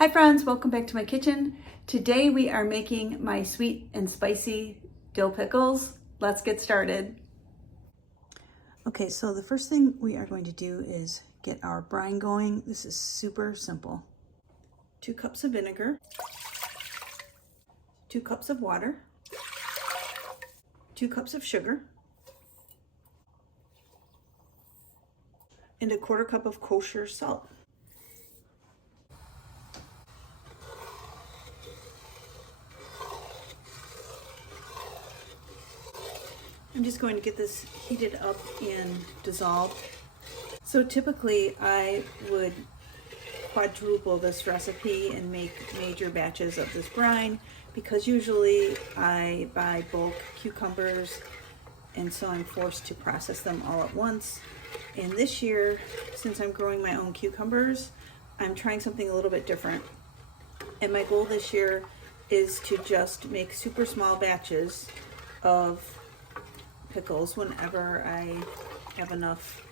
Hi friends, welcome back to my kitchen. Today we are making my sweet and spicy dill pickles. Let's get started. Okay, so the first thing we are going to do is get our brine going. This is super simple. 2 cups of vinegar, 2 cups of water, 2 cups of sugar, and a 1/4 cup of kosher salt. I'm just going to get this heated up and dissolved. So typically I would quadruple this recipe and make major batches of this brine because usually I buy bulk cucumbers and so I'm forced to process them all at once. And this year, since I'm growing my own cucumbers, I'm trying something a little bit different. And my goal this year is to just make super small batches of pickles whenever I have enough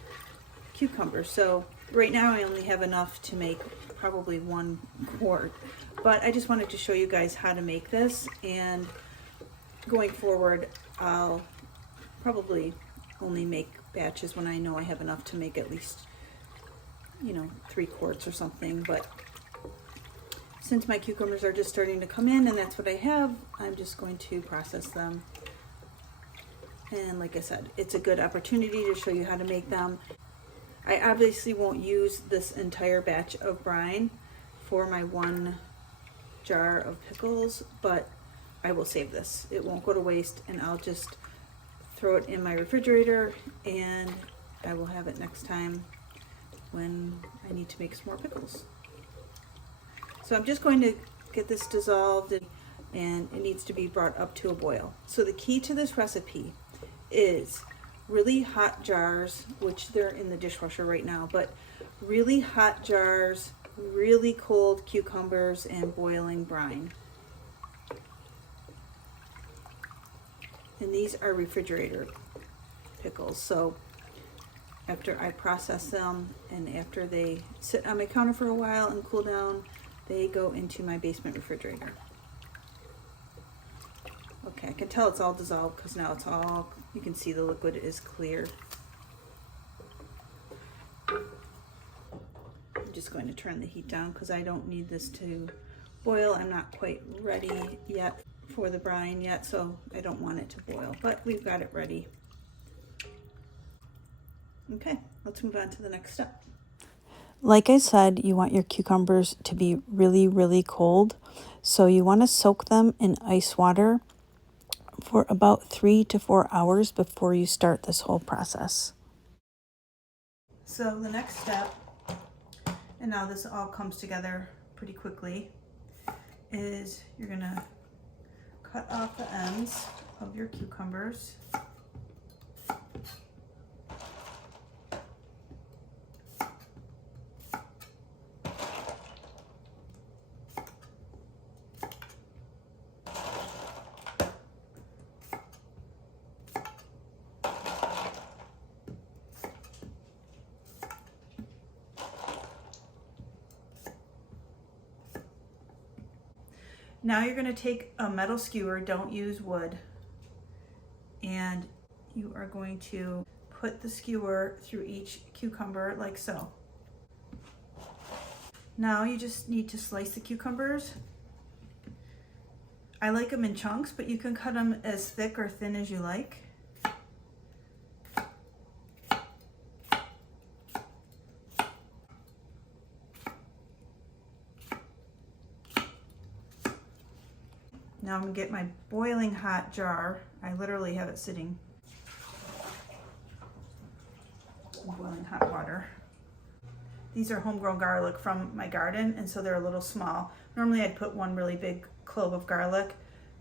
cucumbers. So right now I only have enough to make probably 1 quart, but I just wanted to show you guys how to make this, and going forward I'll probably only make batches when I know I have enough to make at least 3 quarts or something. But since my cucumbers are just starting to come in and that's what I have, I'm just going to process them. And like I said, it's a good opportunity to show you how to make them. I obviously won't use this entire batch of brine for my 1 jar of pickles, but I will save this. It won't go to waste, and I'll just throw it in my refrigerator and I will have it next time when I need to make some more pickles. So I'm just going to get this dissolved, and it needs to be brought up to a boil. So the key to this recipe is really hot jars, which they're in the dishwasher right now, but really hot jars, really cold cucumbers, and boiling brine. And these are refrigerator pickles, so after I process them and after they sit on my counter for a while and cool down, they go into my basement refrigerator. Okay, I can tell it's all dissolved because now it's all, you can see the liquid is clear. I'm just going to turn the heat down because I don't need this to boil. I'm not quite ready yet for the brine yet, so I don't want it to boil, but we've got it ready. Okay, let's move on to the next step. Like I said, you want your cucumbers to be really, really cold. So you want to soak them in ice water for about 3 to 4 hours before you start this whole process. So the next step, and now this all comes together pretty quickly, is you're gonna cut off the ends of your cucumbers. Now you're going to take a metal skewer, don't use wood, and you are going to put the skewer through each cucumber like so. Now you just need to slice the cucumbers. I like them in chunks, but you can cut them as thick or thin as you like. Now I'm gonna get my boiling hot jar. I literally have it sitting in boiling hot water. These are homegrown garlic from my garden, and so they're a little small. Normally I'd put 1 really big clove of garlic,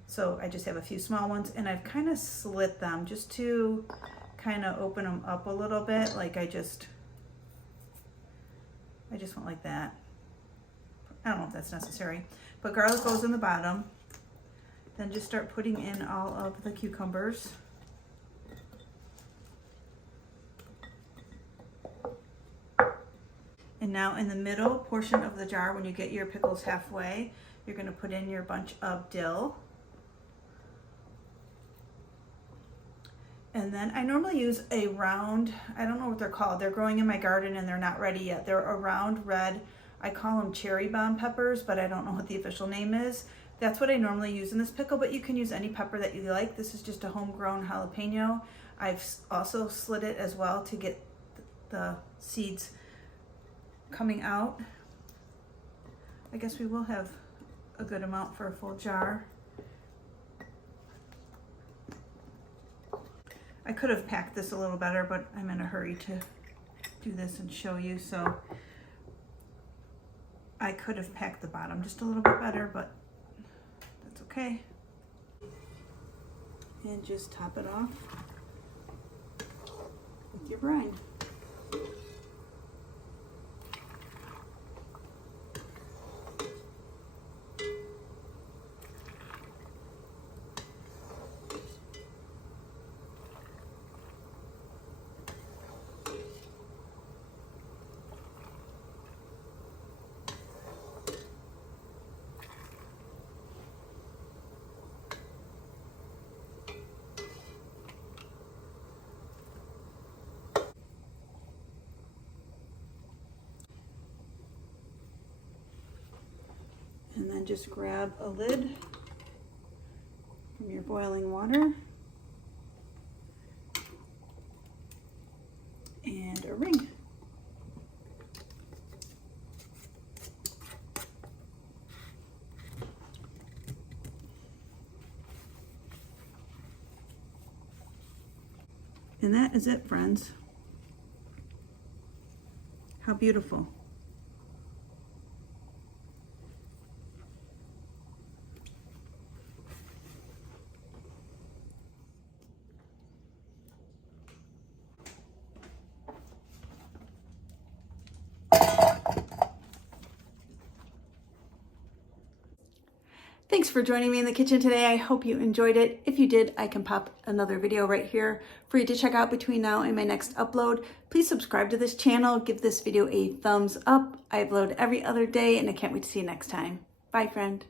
so I just have a few small ones, and I've kind of slit them just to kind of open them up a little bit. Like I just went like that. I don't know if that's necessary, but garlic goes in the bottom. Then just start putting in all of the cucumbers. And now in the middle portion of the jar, when you get your pickles halfway, you're going to put in your bunch of dill. And then I normally use a round, I don't know what they're called. They're growing in my garden and they're not ready yet. They're a round red, I call them cherry bomb peppers, but I don't know what the official name is. That's what I normally use in this pickle, but you can use any pepper that you like. This is just a homegrown jalapeno. I've also slit it as well to get the seeds coming out. I guess we will have a good amount for a full jar. I could have packed this a little better, but I'm in a hurry to do this and show you, so I could have packed the bottom just a little bit better, but that's okay. And just top it off with your brine. And then just grab a lid from your boiling water and a ring. And that is it, friends. How beautiful. Thanks for joining me in the kitchen today. I hope you enjoyed it. If you did, I can pop another video right here for you to check out between now and my next upload. Please subscribe to this channel. Give this video a thumbs up. I upload every other day and I can't wait to see you next time. Bye, friend.